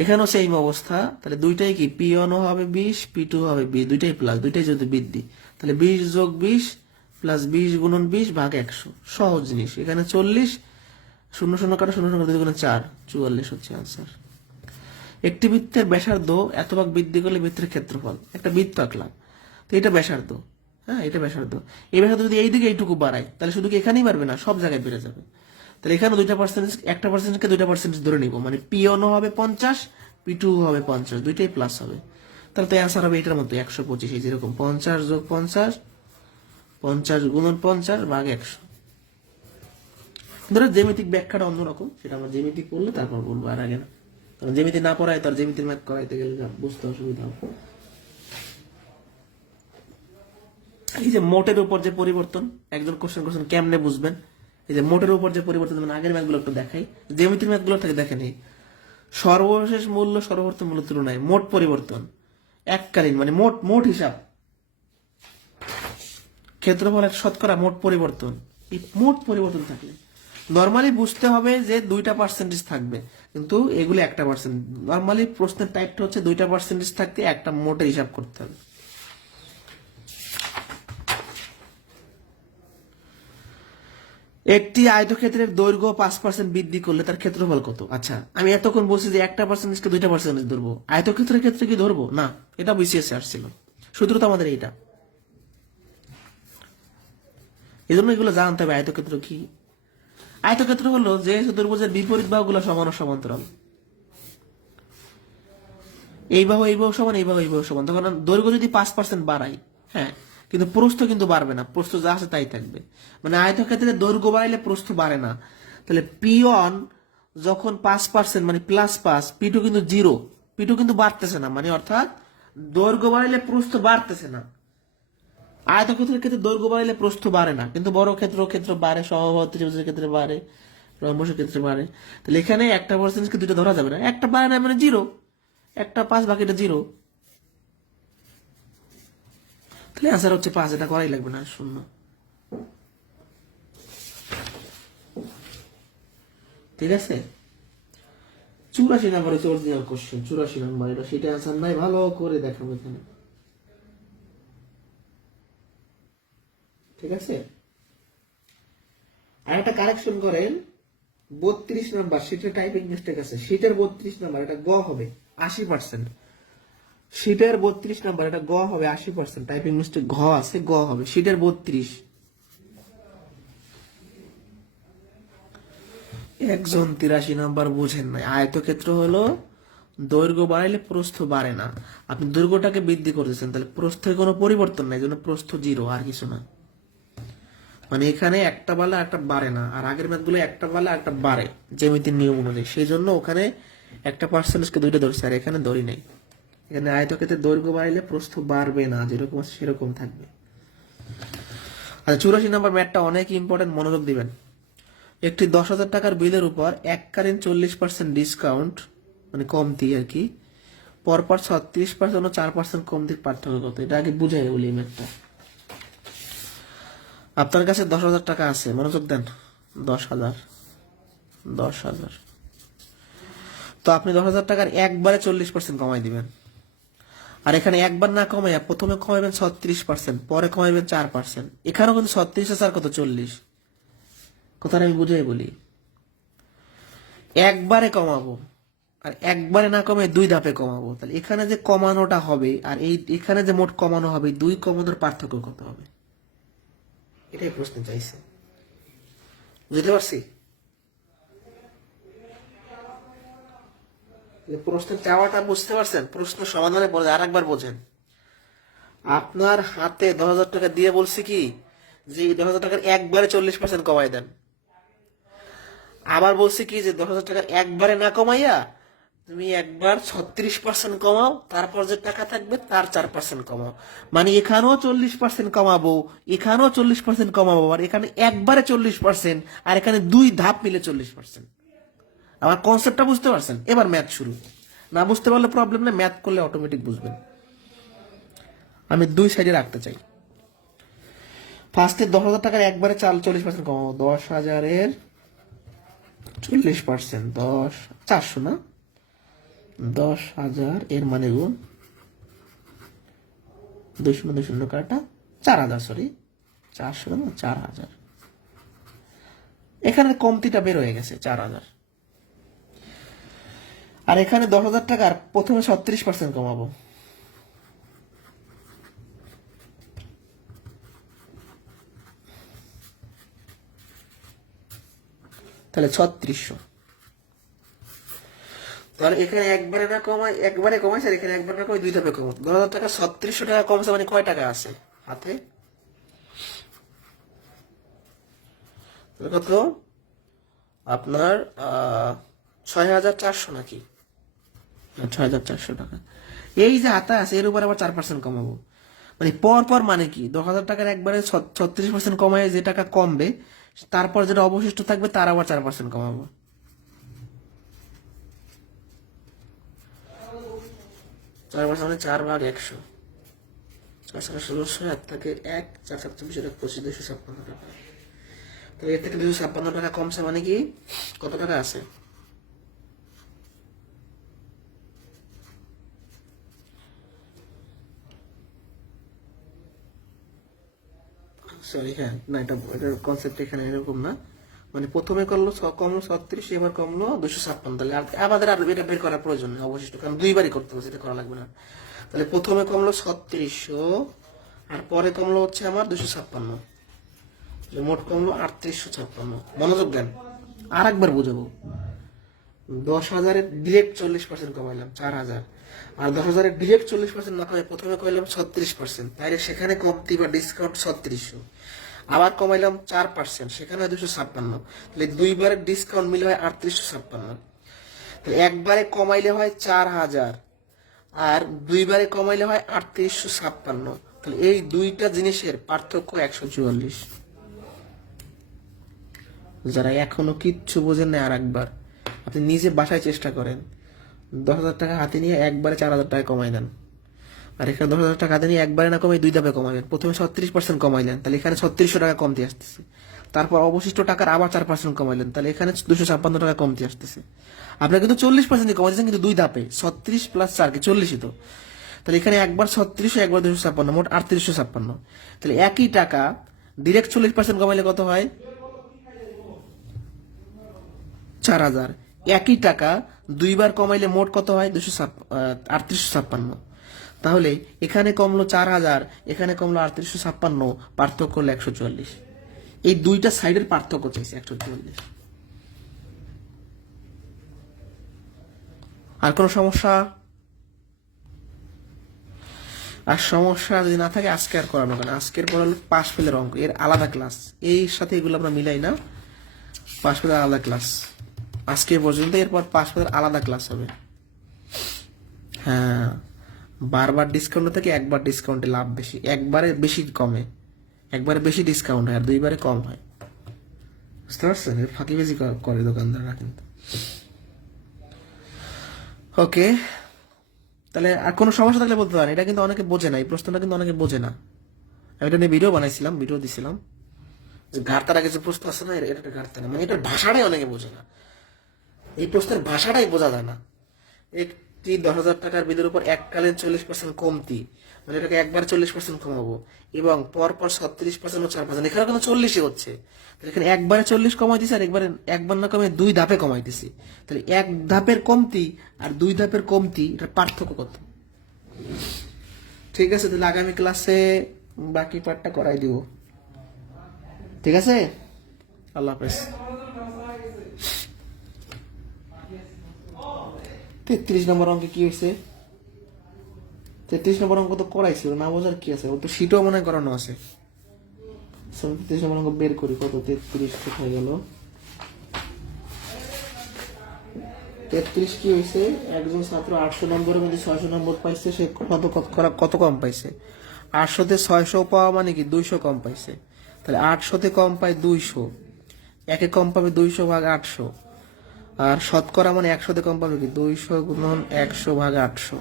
এখানেও সেম অবস্থা, তাহলে দুইটাই কি, P1 হবে 20, P2 হবে 20, দুইটাই প্লাস, দুইটাই যেহেতু বৃদ্ধি, তাহলে 20 যোগ 20 প্লাস 20 গুণন 20 ভাগ 100। সহজ জিনিস। এখানে 40, 0 0 কাটা, 0 0 কাটা, 2 গুণে 4, 44 হচ্ছে আনসার। একটি বৃত্তের ব্যাসার্ধ এত ভাগ বৃদ্ধি করলে বৃত্তের ক্ষেত্রফল, একটা বৃত্ত আঁকলাম, তো এটা ব্যাসার্ধ, হ্যাঁ এটা ব্যাসার্ধ, এই ব্যাসার্ধ যদি এইদিকে এইটুকু বাড়ায়, তাহলে শুধু কি এখানেই বাড়বে না, সব জায়গায় বেড়ে যাবে। তাহলে এখানে 2%, একটা পার্সেন্টকে 2% ধরে নিব, মানে P1 হবে 50, P2 হবে 50, দুইটাই প্লাস হবে। তাহলে তো অ্যান্সার হবে এটার মতো 125, এই যেরকম 50 যোগ 50, 50 গুণন 50 ভাগ 100। ধরো জ্যামিতিক ব্যাখ্যাটা অন্যরকম, সেটা আমরা জ্যামিতিক করলে তারপর বলবো, আর আগে না, কারণ জ্যামিতি না পড়ায় তার জ্যামিতির ম্যাথ করাইতে গেলে বুঝতে অসুবিধা হবে। এই যে মোটের উপর যে পরিবর্তন, একজন কোশ্চেন করছেন কেমনে বুঝবেন, এই যে মোটের উপর যে পরিবর্তন, মানে আগের ম্যাথগুলো একটু দেখাই, জ্যামিতির ম্যাথগুলো থেকে দেখেন, সর্বশেষ মূল্য সর্ববর্তী মূল্য তুলনায় মোট পরিবর্তন, এককালীন, মানে মোট মোট হিসাব, ক্ষেত্রফল এক শতকরা মোট পরিবর্তন। এই মোট পরিবর্তন থাকলে নর্মালি বুঝতে হবে যে 2% থাকবে, কিন্তু এগুলো 1%। নর্মালি প্রশ্নের টাইপটা হচ্ছে 2% থাকতে একটা মোটের হিসাব করতে হবে। একটি আয়তক্ষেত্রের দৈর্ঘ্য 5% বৃদ্ধি করলে তার ক্ষেত্রফল কত? আচ্ছা, আমি এতক্ষণ বলছি যে 1%কে 2% ধরবো, আয়তক্ষেত্রের ক্ষেত্রে কি ধরবো না? এটা বিসিএস আসছিল, সূত্র তো আমাদের এইটা, এই জন্য এগুলো জানতে হবে। আয়তক্ষেত্র কি? আয়তক্ষেত্র হলো যে চতুর্ভুজের বিপরীত বাহুগুলো সমান ও সমান্তরাল, এই বাহু এই বাহু সমান, এই বাহু এই বাহু সমান, তখন দৈর্ঘ্য যদি 5% বাড়াই, হ্যাঁ, কিন্তু প্রস্থ কিন্তু বাড়বে না, প্রস্থ যা আছে তাই থাকবে। মানে আয়তক্ষেত্রে দৈর্ঘ্য বাড়াইলে প্রস্থ বাড়ে না। তাহলে P1 যখন 5%, মানে +5, P2 কিন্তু 0, P2 কিন্তু বাড়তেছে না, মানে অর্থাৎ দৈর্ঘ্য বাড়াইলে প্রস্থ বাড়তেছে না। আয়তক্ষেত্রের ক্ষেত্রে দৈর্ঘ্য বাড়াইলে প্রস্থ বাড়ে না, কিন্তু বড় ক্ষেত্রে বাড়ে, সমবাহু ত্রিভুজের ক্ষেত্রে বাড়ে, রম্বসের ক্ষেত্রে বাড়ে। তাহলে এখানে একটা পার্সেন্টকে দুটো ধরা যাবে না, একটা বাড়ে না মানে 0, একটা 5 বাকিটা 0, তাহলে আনসার হচ্ছে 5, এটা করাই লাগবে না, 0। ঠিক আছে, 84 নাম্বার হচ্ছে অরিজিনাল কোশ্চেন, 84 নাম্বার, এটা সেটা আনসার নাই, ভালো করে দেখাবো এখানে। ঠিক আছে। আর একটা কারেকশন করেন, 32 নাম্বার শীটের টাইপিং মিস্টেক আছে, শীটের 32 নাম্বার এটা গ হবে 80%, শীটের 32 নাম্বার এটা গ হবে 80%, টাইপিং মিস্টেক ঘ আছে, গ হবে শীটের 32। একজন 83 নাম্বার বুঝেন নাই, আয়তক্ষেত্র হলো দৈর্ঘ্য বাড়াইলে প্রস্থ বাড়ে না, আপনি দৈর্ঘ্যটাকে বৃদ্ধি করতেছেন, তাহলে প্রস্থের কোনো পরিবর্তন নাই, জন্য প্রস্থ 0, আর কিছু না। মানে এখানে একটা বাড়লে একটা বাড়ে না, আর আগের ম্যাথগুলো একটা বাড়লে একটা বাড়ে জ্যামিতির নিয়ম অনুযায়ী, সেই জন্য ওখানে একটা পার্সেন্টেজকে দুইটা ধরছে, আর এখানে ধরি নাই। এখানে আয়তক্ষেত্রের দৈর্ঘ্য বাড়াইলে প্রস্থ বাড়বে না, যেরকম আছে সেরকম থাকবে। আচ্ছা 84 নম্বর ম্যাথটা অনেক ইম্পর্টেন্ট, মনোযোগ দিবেন। একটি 10,000 টাকার বিলের উপর এককালীন 40% ডিসকাউন্ট, মানে কমতি আর কি, পরপর 36% ও 4% কমতির পার্থক্য কত, এটা আগে বুঝাই বলি এই ম্যাথটা। আপনার কাছে 10,000 টাকা আছে, মনোযোগ দেন, 10,000, 10,000, তো আপনি 10,000 টাকার একবারে 40% কমাই দিবেন, আর এখানে একবার না কমাইয়া প্রথমে কমাইবেন 36%, পরে কমাইবেন 4%, এখানেও কিন্তু 36 আর কত 40, কথাটা আমি বুঝাই বলি। একবারে কমাবো আর একবারে না কমে দুই ধাপে কমাবো, তাহলে এখানে যে কমানোটা হবে আর এই এখানে যে মোট কমানো হবে, দুই কমানোর পার্থক্য কত হবে, এটাই প্রশ্ন চাইছে, বুঝতে পারছি? প্রশ্নের চাওয়াটা বুঝতে পারছেন, প্রশ্ন সমাধানে বলে আর একবার বোঝেন। আপনার হাতে 10,000 টাকা দিয়ে বলছি কি যে 10,000 টাকার একবারে 40% কমাই দেন, আবার বলছি কি যে 10,000 টাকার একবারে না কমাইয়া তুমি একবার 36% কমাও, তারপর যে টাকা থাকবে তার 4% কমাও, মানে এখানেও 40% কমাবো, এখানেও 40% কমাবো, আর এখানে একবারে 40%, আর এখানে দুই ধাপ মিলে 40%। আমার কনসেপ্টটা বুঝতে পারছেন? এবার ম্যাথ শুরু। না বুঝতে পারলে প্রবলেম না, ম্যাথ করলে অটোমেটিক বুঝবেন। আমি দুই সাইডে রাখতে চাই। ফার্স্টে 10,000 টাকার একবারে 40% কমাবো, 10,000-এর 40%, 400 না, 10,000 এর মানে গুণ 2 কাটা 4,000, সরি 400 না 4,000, এখানে কমতিটা বের হয়ে গেছে 4,000, আর এখানে 10,000 টাকার প্রথমে 36% কমাবো, তাহলে 3600, তাহলে এখানে একবারে না কমাই, একবারে কমাইছে, আর এখানে একবারে না কমাই দুই ধাপে কমাই, 10,000 টাকা 3600 টাকা কমছে, মানে কয় টাকা আছে হাতে, কত আপনার 6,400 নাকি, 6,400 টাকা। এই যে হাতে আছে এর উপর আবার 4% কমাবো, মানে পর পর, মানে কি 10,000 টাকার একবারে 36% কমায় যে টাকা কমবে, তারপর যেটা অবশিষ্ট থাকবে তার আবার 4% কমাবো, 4% মানে 4/100, 4/1600, এক থেকে 1, 4/7 এটা 256 টাকা, তো এর থেকে 256 টাকা কমছে, মানে কি কত টাকা আছে, সরি হ্যাঁ না, এটার কনসেপ্ট এখানে এরকম না, মানে প্রথমে কমলো 36, এবার কমলো 256, তাহলে আমাদের আর এটা বের করার প্রয়োজন নেই অবশিষ্ট, কারণ দুইবারই করতে হবে, এটা করা লাগবে না। তাহলে প্রথমে কমলো 3600, আর পরে কমলো হচ্ছে আমার 256, মোট কমলো 3856। মনোযোগ দেন, আর একবার বুঝাবো। 10,000-এর ডিরেক্ট 40% কমাইলাম 4,000, আর 10,000-এর ডিরেক্ট 40% না কমাই প্রথমে কমাইলাম 36%, তাইলে সেখানে কমতি বা ডিসকাউন্ট 3600, আবার কমাইলাম 4%, সেখানে হয় 256, তাহলে দুইবারের ডিসকাউন্ট মিলে হয় 3856, তাহলে একবারে কমাইলে হয় 4,000, আর দুইবারে কমাইলে হয় 3856, তাহলে এই দুইটা জিনিসের পার্থক্য 144। যারা এখনো কিচ্ছু বোঝেন না, আর একবার আপনি নিজে বাসায় চেষ্টা করেন, 10,000 টাকা হাতে নিয়ে একবারে 4,000 টাকা কমাই দেন, আর এখানে 10,000 টাকা হাতে নিয়ে একবারে না কমাই দুই ধাপে কমাবেন, প্রথমে 36% কমাইলেন, তাহলে এখানে 3600 টাকা কমতি আসতেছে, তারপর অবশিষ্ট টাকার আবার 4% কমাইলেন, তাহলে এখানে 256 টাকা কমতি আসতেছে। আপনার কিন্তু 40% কমাইছেন, কিন্তু দুই ধাপে 36 + 4 কি 40ই তো, তাহলে এখানে একবার 3600, একবার 256, মোট 3856, তাহলে একই টাকা ডিরেক্ট 40% কমাইলে কত হয়, 4000, একই টাকা দুইবার কমাইলে মোট কত হয়? 3856। তাহলে এখানে কমলো 4000, এখানে কমলো 3856, পার্থক্য হলো 144। এই দুইটা সাইডের পার্থক্য চাইছে 144। আর কোনো সমস্যা? আর সমস্যা যদি না থাকে আজকে আর করানো কেন, আজকের পর হলো পাশ ফেলের অঙ্ক, এর আলাদা ক্লাস। এর সাথে এগুলো আমরা মিলাই না, পাশ ফেলের আলাদা ক্লাস আজকে পর্যন্ত। এরপর পাশ ফেলের আলাদা ক্লাস হবে। হ্যাঁ, বারবার ডিসকাউন্ট থেকে একবার ডিসকাউন্টে লাভ বেশি, একবারে বেশি কমে, একবারে বেশি ডিসকাউন্ট হয় আর দুইবারে কম হয়। বুঝতে পারছেন? এর ফাঁকিবাজি করে দোকানদাররা কিন্তু। ওকে, তাহলে আর কোনো সমস্যা থাকলে বলতে পারেন। এটা কিন্তু অনেকে বোঝে না, এই প্রশ্নটা কিন্তু অনেকে বোঝে না। আমি এটা নিয়ে ভিডিও বানাইছিলাম, ভিডিও দিছিলাম যে ঘাটতারা কিছু প্রশ্ন আছে না, এটা ঘাটতা না, মানে এটার ভাষাটাই অনেকে বোঝে না। এই প্রশ্নের ভাষাটাই বোঝা যায় না। একটি 10,000 টাকার বিলের উপর এককালীন 40% কমতি, মানে এটাকে একবার 40% কমাবো এবং পরপর 36% ও 4%, এখানে কিন্তু 40ই হচ্ছে। তাহলে এখানে একবারে 40 কমাই দিছি আর একবার না কমে দুই ধাপে কমাই দিছি। তাহলে এক ধাপের কমতি আর দুই ধাপের কমতি, এটার পার্থক্য কত? ঠিক আছে, তাহলে আগামী ক্লাসে বাকি পার্টটা করাই দিব। ঠিক আছে, আল্লাহ হাফেজ। 33 নম্বর অঙ্কে কি হয়েছে? 33 নম্বর অঙ্ক তো করাইছিল, না বোঝার কি আছে? ও তো শীটও মনে হয় করানো আছে। 33 নম্বর অঙ্ক বের করি, কত 33 কোথায় গেল? 33 কি হয়েছে? একজন ছাত্র 800 নম্বরের মধ্যে 600 নম্বর পাইছে, সে কত কম পাইছে? 800-তে 600 পাওয়া মানে কি 200 কম পাইছে। তাহলে 800-তে কম পায় 200, একে কম পাবে 200 ভাগ 800। আর শতকরা মানে 100-তে কম পাবে কি 200 গুণন 100 ভাগ 800।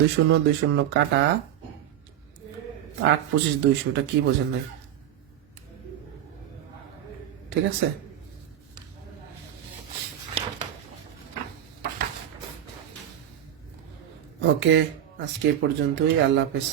200 কাটা 8 25 200, এটা কি বোঝেন নাই? ঠিক আছে, ওকে, আজকে এই পর্যন্তই। আল্লাহ হাফেজ।